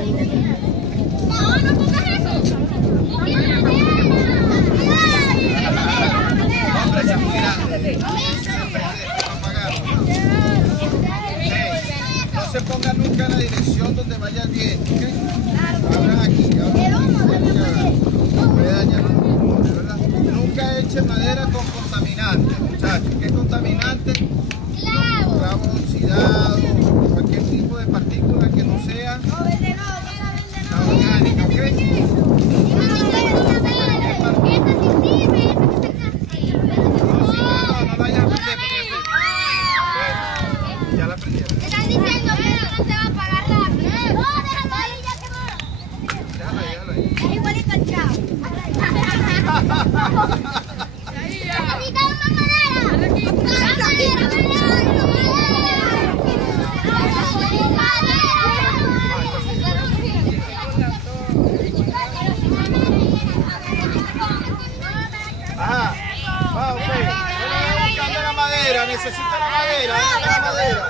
No, no pongas eso. Hombre, se muy grande. No se ponga nunca en la dirección donde vaya el viento, ¿ok? Abran aquí, puede dañar los pulmones, ¿verdad? Nunca eche madera con contaminantes, muchachos. ¿Qué es contaminante? Clavos oxidados, cualquier tipo de partícula que no sea orgánica, ¿ok? No vayas a prender porque ya la prendieron. Están diciendo que eso no se va a apagar rápido. No, déjalo ahí, ya quemó. Déjalo ahí. Es igualito al chavo. Necesita una madera. Ajá. Va, ok. Bueno, buscando la madera. Necesito la madera. La madera.